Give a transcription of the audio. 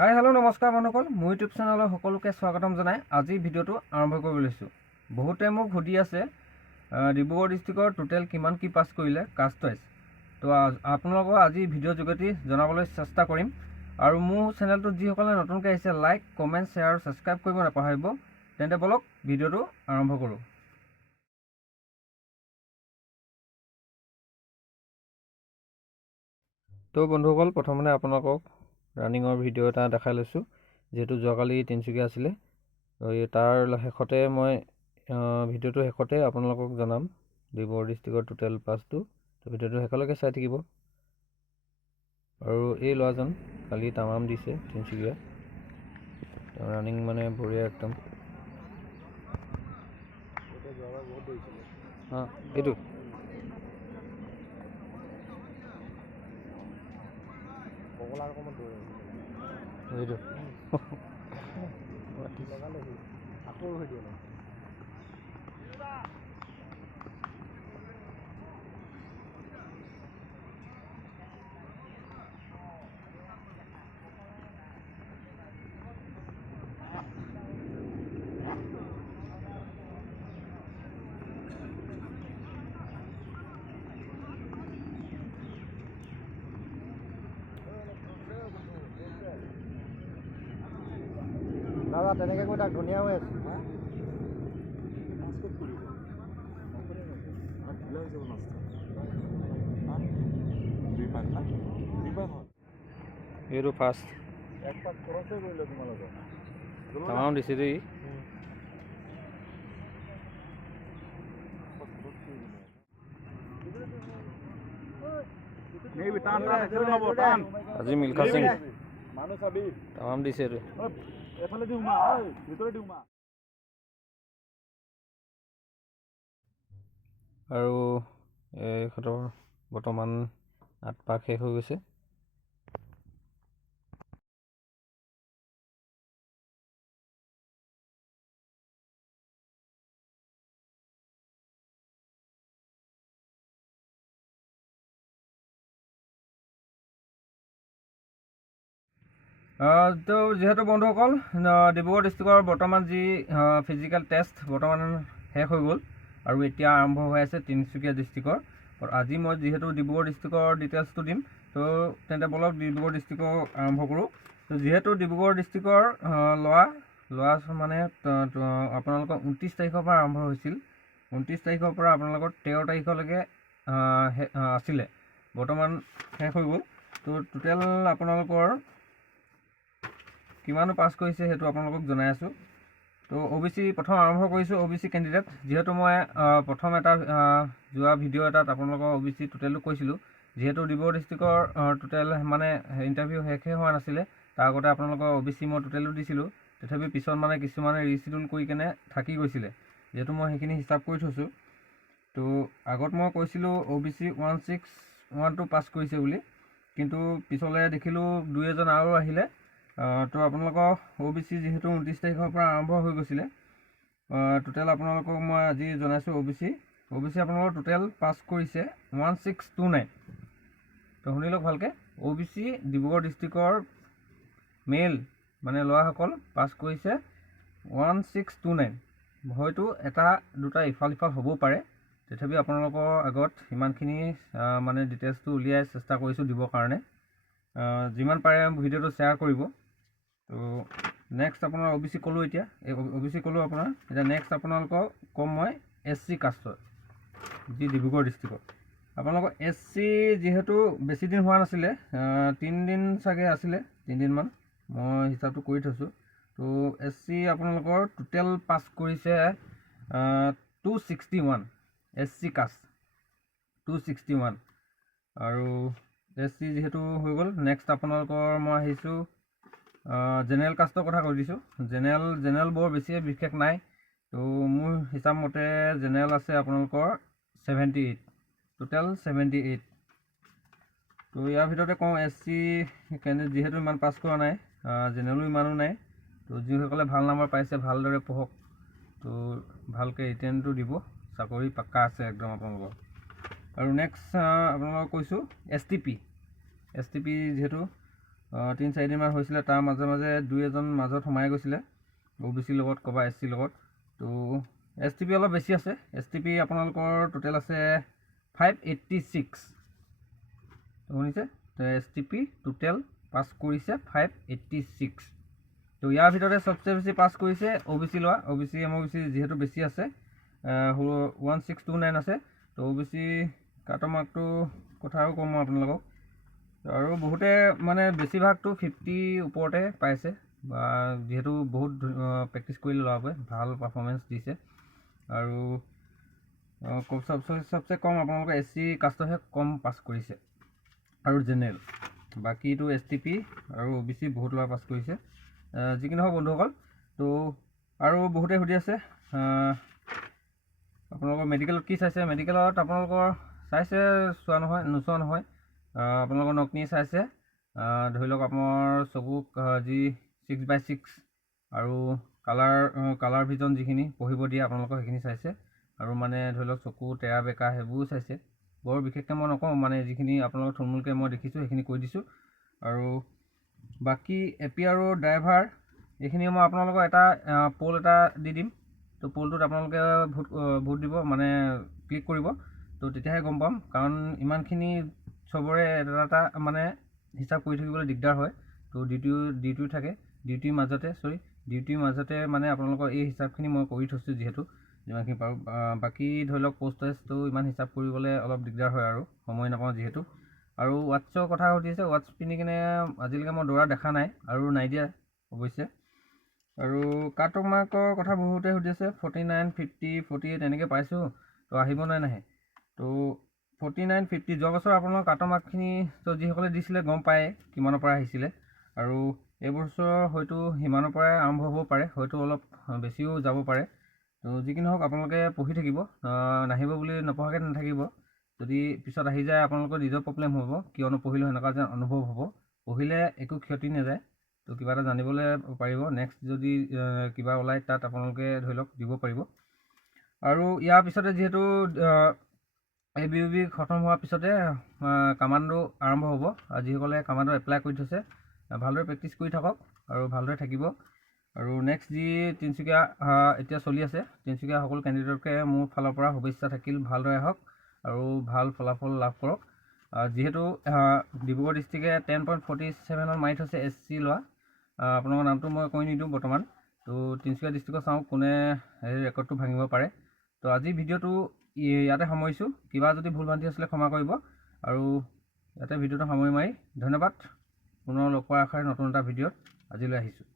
Hi hello' নমস্কাৰ বন্ধুসকল, মোৰ ইউটিউব চেনেলৰ সকলোকে স্বাগতম জনাই আজি ভিডিঅ'টো আৰম্ভ কৰিব লৈছোঁ। বহুতে মোক সুধি আছে ডিব্ৰুগড় ডিষ্ট্ৰিক্টৰ টোটেল কিমান কি পাছ কৰিলে কাষ্ট ৱাইজ। তো আপোনালোকক আজি ভিডিঅ'ৰ যোগেদি জনাবলৈ চেষ্টা কৰিম। আৰু মোৰ চেনেলটোত যিসকলে নতুনকৈ আহিছে লাইক কমেণ্ট শ্বেয়াৰ আৰু ছাবস্ক্ৰাইব কৰিব নাপাহৰিব। তেন্তে বলক ভিডিঅ'টো আৰম্ভ কৰোঁ। তো বন্ধুসকল, প্ৰথমতে আপোনালোকক ৰানিঙৰ ভিডিঅ' এটা দেখাই লৈছোঁ। যিহেতু যোৱাকালি তিনিচুকীয়া আছিলে, তাৰ শেষতে মই ভিডিঅ'টোৰ শেষতে আপোনালোকক জনাম ডিব্ৰুগড় ডিষ্ট্ৰিক্টৰ টোটেল পাছটো। তো ভিডিঅ'টো শেষলৈকে চাই থাকিব। আৰু এই ল'ৰাজন কালি তামাম দিছে তিনিচুকীয়া, ৰানিং মানে বঢ়িয়া একদম। এইটো এইটো দাদা তেনেকৈ কৈ তাক ধুনীয়া হৈ আছে। এইটো ফাৰ্ষ্ট তামাম দিছে দেই। আজি মিল্খা সিং তামাম দিছে এইটো। আৰু এখেতৰ বৰ্তমান 8 পাক শেষ হৈ গৈছে। তো যিহেতু বন্ধুসকল ডিব্ৰুগড় ডিষ্ট্ৰিক্টৰ বৰ্তমান যি ফিজিকেল টেষ্ট বৰ্তমান শেষ হৈ গ'ল আৰু এতিয়া আৰম্ভ হৈ আছে তিনিচুকীয়া ডিষ্ট্ৰিক্টৰ। আজি মই যিহেতু ডিব্ৰুগড় ডিষ্ট্ৰিক্টৰ ডিটেইলছটো দিম, তো তেন্তে বলক ডিব্ৰুগড় ডিষ্ট্ৰিক্টৰ আৰম্ভ কৰোঁ। তো যিহেতু ডিব্ৰুগড় ডিষ্ট্ৰিক্টৰ ল'ৰা মানে আপোনালোকৰ 29 তাৰিখৰ পৰা আৰম্ভ হৈছিল। 29 তাৰিখৰ পৰা আপোনালোকৰ 13 তাৰিখলৈকে আছিলে, বৰ্তমান শেষ হৈ গ'ল। তো টোটেল আপোনালোকৰ কিমানো পাছ কৰিছে সেইটো আপোনালোকক জনাই আছোঁ। তো OBC প্ৰথম আৰম্ভ কৰিছোঁ OBC কেণ্ডিডেট। যিহেতু মই প্ৰথম এটা যোৱা ভিডিঅ' এটাত আপোনালোকৰ OBC টোটেলটো কৈছিলোঁ। যিহেতু ডিব্ৰুগড় ডিষ্ট্ৰিক্টৰ টোটেল মানে ইণ্টাৰভিউ শেষে হোৱা নাছিলে, তাৰ আগতে আপোনালোকৰ OBC মই টোটেলটো দিছিলোঁ। তথাপি পিছত মানে কিছুমানে ৰিচিডিউল কৰি কেনে থাকি গৈছিলে, যিহেতু মই সেইখিনি হিচাপ কৰি থৈছোঁ। তো আগত মই কৈছিলোঁ OBC 1612 পাছ কৰিছে বুলি, কিন্তু পিছলৈ দেখিলোঁ 2 এজন আৰু আহিলে। তো আপোনালোকৰ OBC যিহেতু 29 তাৰিখৰ পৰা আৰম্ভ হৈ গৈছিলে, টোটেল আপোনালোকক মই আজি জনাইছোঁ OBC আপোনালোকৰ টোটেল পাছ কৰিছে 1629। তো শুনি লওক ভালকৈ, OBC ডিব্ৰুগড় ডিষ্ট্ৰিক্টৰ মেল মানে ল'ৰাসকল পাছ কৰিছে 1629। হয়তো এটা দুটা ইফাল সিফাল হ'বও পাৰে, তথাপি আপোনালোকৰ আগত ইমানখিনি মানে ডিটেইলছটো উলিয়াই চেষ্টা কৰিছোঁ দিবৰ কাৰণে। যিমান পাৰে ভিডিঅ'টো শ্বেয়াৰ কৰিব। তো নেক্সট আপোনাৰ OBC ক'লোঁ, এতিয়া OBC ক'লোঁ আপোনাৰ। এতিয়া নেক্সট আপোনালোকক ক'ম মই SC কাষ্টৰ যি ডিব্ৰুগড় ডিষ্ট্ৰিক্টৰ। আপোনালোকৰ SC যিহেতু বেছি দিন হোৱা নাছিলে, 3 দিন চাগে আছিলে, 3 দিনমান মই হিচাপটো কৰি থৈছোঁ। তো SC আপোনালোকৰ টোটেল পাছ কৰিছে 261, SC কাষ্ট 261। আৰু SC যিহেতু হৈ গ'ল, নেক্সট আপোনালোকৰ মই আহিছোঁ জেনেৰেল কাষ্টৰ কথা কৈ দিছোঁ। জেনেৰেল বৰ বেছি বিশেষ নাই। তো মোৰ হিচাপ মতে জেনেৰেল আছে আপোনালোকৰ 78, টোটেল 78। তো ইয়াৰ ভিতৰতে কওঁ SC যিহেতু ইমান পাছ কৰা নাই, জেনেৰেলো ইমানো নাই। তো যিসকলে ভাল নম্বৰ পাইছে ভালদৰে পঢ়ক, তো ভালকৈ ৰিটেনটো দিব, চাকৰি পাক্কা আছে একদম আপোনালোকৰ। আৰু নেক্সট আপোনালোকক কৈছোঁ STP যিহেতু 3-4 দিনমান হৈছিলে, তাৰ মাজে মাজে 2-এজন মাজত সোমাই গৈছিলে OBC লগত, ক'ৰবাত SC লগত। তো STP অলপ বেছি আছে। STP আপোনালোকৰ টোটেল আছে 586। শুনিছে? তো STP টোটেল পাছ কৰিছে 586। তো ইয়াৰ ভিতৰতে সবচে বেছি পাছ কৰিছে OBC লোৱা। OBC MOBC যিহেতু বেছি আছে, 1629 আছে। তো OBC কাটৰ মাৰ্কটো কথা আৰু ক'ম মই আপোনালোকক। আৰু বহুতে মানে বেছিভাগটো 50 ওপৰতে পাইছে, বা যিহেতু বহুত প্ৰেক্টিছ কৰিলে ল'ৰাবোৰে ভাল পাৰফৰ্মেঞ্চ দিছে। আৰু সবচে কম আপোনালোকৰ SC কাষ্টহে কম পাছ কৰিছে, আৰু জেনেৰেল। বাকীটো STP আৰু OBC বহুত ল'ৰা পাছ কৰিছে। যি কি নহওক বন্ধুসকল, তো আৰু বহুতে সুধি আছে আপোনালোকৰ মেডিকেলত কি চাইছে। মেডিকেলত আপোনালোকৰ চাইছে, নোচোৱা নহয়। আপোনালোকৰ নকনি চাইছে, ধৰি লওক আপোনাৰ চকুক যি 6x6 আৰু কালাৰ ভিজন যিখিনি পঢ়িব দিয়ে আপোনালোকক সেইখিনি চাইছে। আৰু মানে ধৰি লওক চকু তেৰা বেকা সেইবোৰো চাইছে। বৰ বিশেষকৈ মই নকওঁ, মানে যিখিনি আপোনালোকক থুলমূলকৈ মই দেখিছোঁ সেইখিনি কৈ দিছোঁ। আৰু বাকী AP আৰু ড্ৰাইভাৰ এইখিনি মই আপোনালোকক এটা পল এটা দি দিম। তো পলটোত আপোনালোকে ভোট দিব, মানে ক্লিক কৰিব। তো তেতিয়াহে গম পাম, কাৰণ ইমানখিনি চবৰে এটা মানে হিচাপ কৰি থাকিবলৈ দিগদাৰ হয়। তো ডিউটিও থাকে, ডিউটিৰ মাজতে মানে আপোনালোকৰ এই হিচাপখিনি মই কৰি থৈছোঁ, যিহেতু যিমানখিনি পাৰোঁ। বাকী ধৰি লওক পোষ্ট-টেষ্টটো ইমান হিচাপ কৰিবলৈ অলপ দিগদাৰ হয়, আৰু সময় নাপাওঁ যিহেতু। আৰু ৱাটছৰ কথা সুধিছে, ৱাটছ পিন্ধি কিনে আজিলৈকে মই দৌৰা দেখা নাই, আৰু নাই দিয়া অৱশ্যে। আৰু কাট অফ মাৰ্কৰ কথা বহুতে সুধিছে, 49, 50, 48 এনেকৈ পাইছোঁ। তো আহিব নাহে। তো 49, 50 যোৱা বছৰ আপোনালোকৰ কাট অফ মাৰ্কখিনি তো যিসকলে দিছিলে গম পায় কিমানৰ পৰা আহিছিলে। আৰু এইবছৰ হয়তো সিমানৰ পৰাই আৰম্ভ হ'ব পাৰে, হয়তো অলপ বেছিও যাব পাৰে। তো যি কি নহওক আপোনালোকে পঢ়ি থাকিব, নাহিব বুলি নপঢ়াকৈ নাথাকিব। যদি পিছত আহি যায় আপোনালোকৰ নিজৰ প্ৰব্লেম হ'ব, কিয় নপঢ়িলোঁ সেনেকুৱা যেন অনুভৱ হ'ব। পঢ়িলে একো ক্ষতি নাযায়, তো কিবা এটা জানিবলৈ পাৰিব। নেক্সট যদি কিবা ওলায় তাত আপোনালোকে ধৰি লওক দিব পাৰিব। আৰু ইয়াৰ পিছতে যিহেতু ABUB খতম হোৱাৰ পিছতে কামাণ্ডো আৰম্ভ হ'ব। যিসকলে কামাণ্ডো এপ্লাই কৰি থৈছে ভালদৰে প্ৰেক্টিছ কৰি থাকক আৰু ভালদৰে থাকিব। আৰু নেক্সট যি তিনিচুকীয়া এতিয়া চলি আছে, তিনিচুকীয়া সকলো কেণ্ডিডেটকে মোৰ ফালৰ পৰা শুভেচ্ছা থাকিল, ভালদৰে আহক আৰু ভাল ফলাফল লাভ কৰক। যিহেতু ডিব্ৰুগড় ডিষ্ট্ৰিক্টে 10.47 মাৰি থৈছে SC লোৱা। আপোনালোকৰ নামটো মই কৈ নিদিওঁ বৰ্তমান। তো তিনিচুকীয়া ডিষ্ট্ৰিক্টত চাওঁ কোনে এই ৰেকৰ্ডটো ভাঙিব পাৰে। তো আজি ভিডিঅ'টো ইয়াতে সামৰিছোঁ। কিবা যদি ভুল ভ্ৰান্তি আছিলে ক্ষমা কৰিব। আৰু ইয়াতে ভিডিঅ'টো সামৰি মাৰি ধন্যবাদ। পুনৰ লগ পোৱাৰ আশাৰে নতুন এটা ভিডিঅ'ত আজিলৈ আহিছোঁ।